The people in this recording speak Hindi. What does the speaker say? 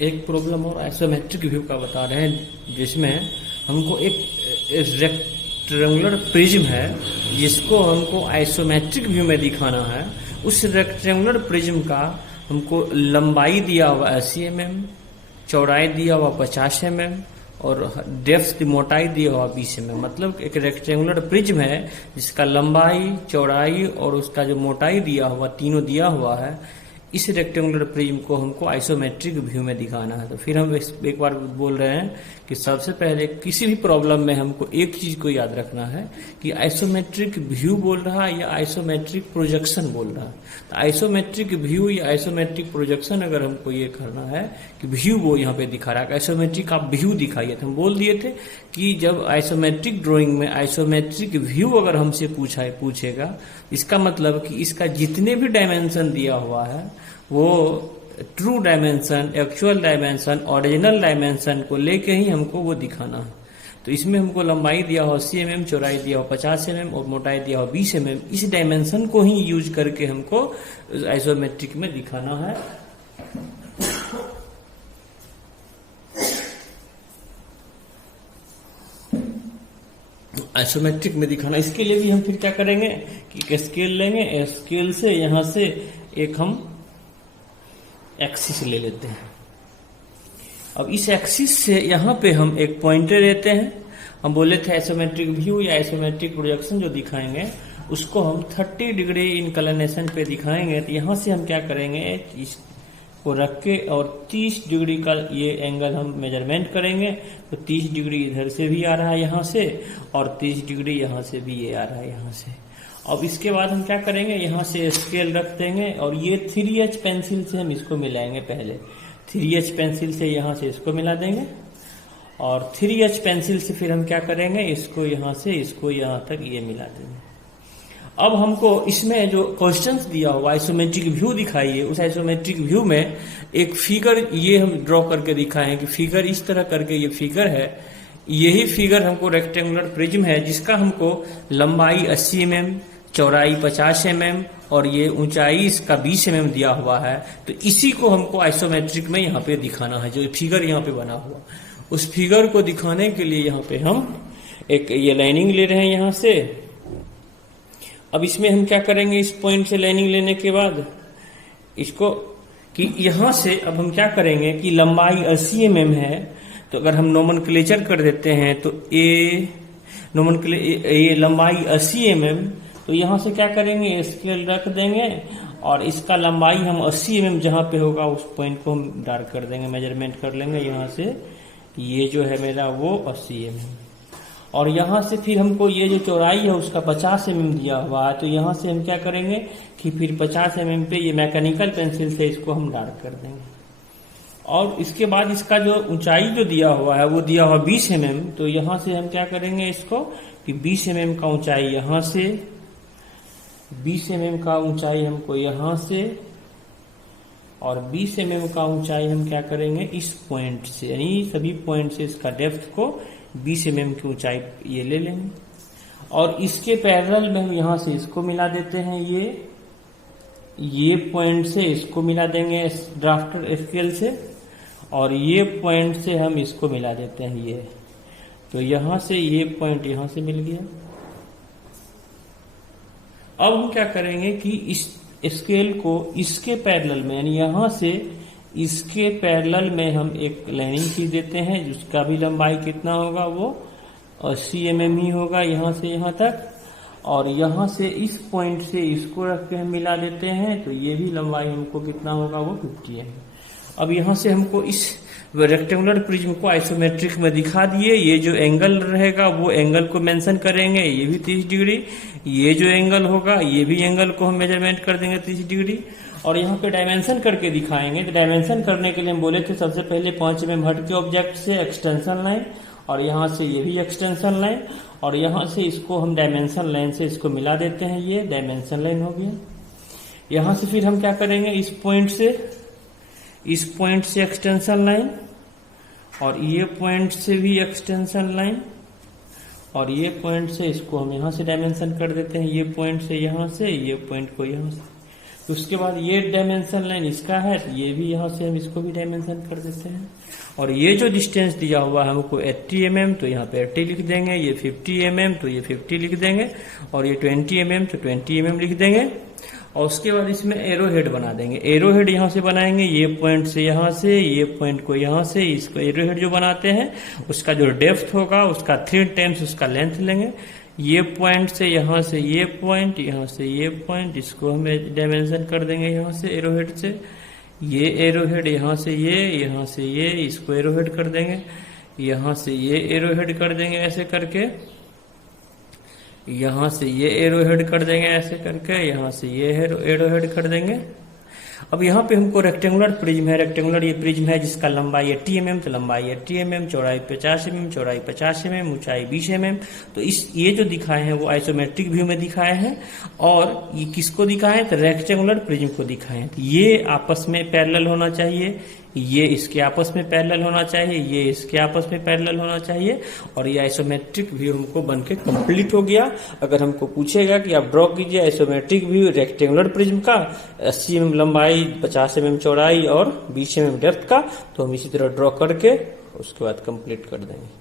एक प्रॉब्लम और आइसोमेट्रिक व्यू का बता रहे हैं, जिसमें हमको एक रेक्टेंगुलर प्रिज्म है जिसको हमको आइसोमेट्रिक व्यू में दिखाना है। उस रेक्टेंगुलर प्रिज्म का हमको लंबाई दिया हुआ 80 mm, चौड़ाई दिया हुआ 50 mm और डेप्थ मोटाई दिया हुआ 20 mm। मतलब एक रेक्टेंगुलर प्रिज्म है जिसका लंबाई, चौड़ाई और उसका जो मोटाई दिया हुआ, तीनों दिया हुआ है। इस रेक्टेंगुलर प्रिज्म को हमको आइसोमेट्रिक व्यू में दिखाना है। तो फिर हम एक बार बोल रहे हैं कि सबसे पहले किसी भी प्रॉब्लम में हमको एक चीज को याद रखना है कि आइसोमेट्रिक व्यू बोल रहा है या आइसोमेट्रिक प्रोजेक्शन बोल रहा है। तो आइसोमेट्रिक व्यू या आइसोमेट्रिक प्रोजेक्शन अगर हमको ये करना है कि व्यू वो यहाँ पे दिखा रहा है, आइसोमेट्रिक आप व्यू दिखाइए। तो हम बोल दिए थे कि जब आइसोमेट्रिक ड्राइंग में आइसोमेट्रिक व्यू अगर हमसे पूछेगा, इसका मतलब कि इसका जितने भी डायमेंशन दिया हुआ है वो true dimension, actual dimension, original dimension को लेके ही हमको वो दिखाना है। तो इसमें हमको लंबाई दिया हुआ 80 mm, चौड़ाई दिया हुआ 50 mm और मोटाई दिया हुआ 20 mm। इस डायमेंशन को ही यूज करके हमको आइसोमेट्रिक में दिखाना है। आइसोमेट्रिक में दिखाना, इसके लिए भी हम फिर क्या करेंगे कि स्केल लेंगे, स्केल से यहां से एक हम एक्सिस ले लेते हैं। अब इस एक्सिस से यहां पे हम एक पॉइंटर लेते हैं। हम बोले थे आइसोमेट्रिक व्यू या आइसोमेट्रिक प्रोजेक्शन जो दिखाएंगे उसको हम 30 डिग्री इंक्लिनेशन पे दिखाएंगे। तो यहां से हम क्या करेंगे, इसको रख के और 30 डिग्री का ये एंगल हम मेजरमेंट करेंगे। तो 30 डिग्री इधर से भी आ रहा है यहाँ से और 30 डिग्री यहाँ से भी ये आ रहा है यहाँ से। अब इसके बाद हम क्या करेंगे, यहाँ से स्केल रख देंगे और ये 3H पेंसिल से हम इसको मिलाएंगे। पहले 3H पेंसिल से यहाँ से इसको मिला देंगे और 3H पेंसिल से फिर हम क्या करेंगे, इसको यहाँ से इसको यहाँ तक ये मिला देंगे। अब हमको इसमें जो क्वेश्चंस दिया हुआ आइसोमेट्रिक व्यू दिखाइए, उस आइसोमेट्रिक व्यू में एक फिगर ये हम ड्रॉ करके दिखाएं कि फिगर इस तरह करके ये फिगर है। यही फिगर हमको रेक्टेंगुलर प्रिज्म है जिसका हमको लंबाई 80 mm, चौड़ाई 50 mm और ये ऊंचाई इसका 20 mm दिया हुआ है। तो इसी को हमको आइसोमेट्रिक में यहाँ पे दिखाना है। जो फिगर यहाँ पे बना हुआ, उस फिगर को दिखाने के लिए यहाँ पे हम एक ये लाइनिंग ले रहे हैं यहाँ से। अब इसमें हम क्या करेंगे, इस पॉइंट से लाइनिंग लेने के बाद इसको कि यहाँ से अब हम क्या करेंगे कि लंबाई 80 mm है। तो अगर हम नोमेनक्लेचर कर देते हैं तो ये लंबाई 80 mm, तो यहाँ से क्या करेंगे, स्केल रख देंगे और इसका लंबाई हम 80 mm जहाँ पे होगा उस पॉइंट को हम डार्क कर देंगे, मेजरमेंट कर लेंगे यहाँ से। ये जो है मेरा वो 80 mm और यहाँ से फिर हमको ये जो चौड़ाई है उसका 50 mm दिया हुआ है। तो यहाँ से हम क्या करेंगे कि फिर 50 mm पे ये मैकेनिकल पेंसिल से इसको हम डार्क कर देंगे। और इसके बाद इसका जो ऊंचाई जो दिया हुआ है वो दिया हुआ 20 mm। तो यहाँ से हम क्या करेंगे इसको कि 20 mm का ऊंचाई यहाँ से, 20 mm का ऊंचाई हमको यहाँ से और 20 mm का ऊंचाई हम क्या करेंगे इस पॉइंट से, यानी सभी पॉइंट से इसका डेप्थ को 20 mm की ऊंचाई ये ले लेंगे। और इसके पैरेलल में हम यहाँ से इसको मिला देते हैं, ये पॉइंट से इसको मिला देंगे ड्राफ्टर स्केल से और ये पॉइंट से हम इसको मिला देते हैं ये। तो यहाँ से ये पॉइंट यहाँ से मिल गया। अब हम क्या करेंगे कि इस स्केल को इसके पैरेलल में, यानी यहाँ से इसके पैरेलल में हम एक लाइनिंग खींच देते हैं जिसका भी लंबाई कितना होगा वो 80 mm ही होगा यहाँ से यहाँ तक। और यहाँ से इस पॉइंट से इसको रख के हम मिला देते हैं। तो ये भी लंबाई हमको कितना होगा वो 50 है। अब यहाँ से हमको इस रेक्टेंगुलर प्रिज्म को आइसोमेट्रिक में दिखा दिए। ये जो एंगल रहेगा वो एंगल को मेंशन करेंगे, ये भी 30 डिग्री। ये जो एंगल होगा ये भी एंगल को हम मेजरमेंट कर देंगे 30 डिग्री। और यहाँ पे डायमेंशन करके दिखाएंगे। तो डायमेंशन करने के लिए हम बोले थे सबसे पहले 5 mm हट के ऑब्जेक्ट से एक्सटेंशन लाइन और यहाँ से ये भी एक्सटेंशन लाइन और यहाँ से इसको हम डायमेंशन लाइन से इसको मिला देते हैं। ये डायमेंशन लाइन हो गया। यहाँ से फिर हम क्या करेंगे, इस पॉइंट से एक्सटेंशन लाइन और ये पॉइंट से भी एक्सटेंशन लाइन और ये पॉइंट से इसको हम यहाँ से डायमेंशन कर देते हैं। ये पॉइंट से यहाँ से, ये पॉइंट को यहाँ से। उसके बाद ये डायमेंशन लाइन इसका है, तो ये भी यहाँ से हम इसको भी डायमेंशन कर देते हैं। और ये जो डिस्टेंस दिया हुआ है हमको 80 mm, तो यहाँ पे 80 लिख देंगे। ये 50 mm, तो ये 50 लिख देंगे। और ये 20 mm, तो 20 mm लिख देंगे। और उसके बाद इसमें एरो हेड बना देंगे। एरो हेड यहाँ से बनाएंगे, ये पॉइंट से यहाँ से, ये पॉइंट को यहाँ से, इसको एरो हेड जो बनाते हैं उसका जो डेप्थ होगा उसका 3 टाइम्स उसका लेंथ लेंगे। ये पॉइंट से यहाँ से ये पॉइंट, यहाँ से ये पॉइंट, इसको हम डायमेंशन कर देंगे यहाँ से एरो हेड से। ये एरो हेड यहाँ से ये, यहाँ से ये, इसको एरो हेड कर देंगे। यहाँ से ये एरो हेड कर देंगे ऐसे करके, यहाँ से ये एरो हेड कर देंगे ऐसे करके, यहाँ से ये एरो हेड कर देंगे। अब यहाँ पे हमको रेक्टेंगुलर प्रिज्म है, रेक्टेंगुलर ये प्रिज्म है जिसका लंबाई 80 mm, तो लंबाई 80 mm, चौड़ाई 50 mm, चौड़ाई 50 mm, ऊंचाई 20 mm। तो ये जो दिखाए हैं वो आइसोमेट्रिक व्यू में दिखाए हैं। और ये किसको दिखाए हैं, तो रेक्टेंगुलर प्रिज्म को दिखाए हैं। तो ये आपस में पैरेलल होना चाहिए, ये इसके आपस में पैरेलल होना चाहिए, ये इसके आपस में पैरेलल होना चाहिए। और ये आइसोमेट्रिक व्यू हमको बनके कंप्लीट हो गया। अगर हमको पूछेगा कि आप ड्रॉ कीजिए आइसोमेट्रिक व्यू रेक्टेंगुलर प्रिज्म का 80 mm लंबाई, 50 mm चौड़ाई और 20 mm डेप्थ का, तो हम इसी तरह ड्रॉ करके उसके बाद कंप्लीट कर देंगे।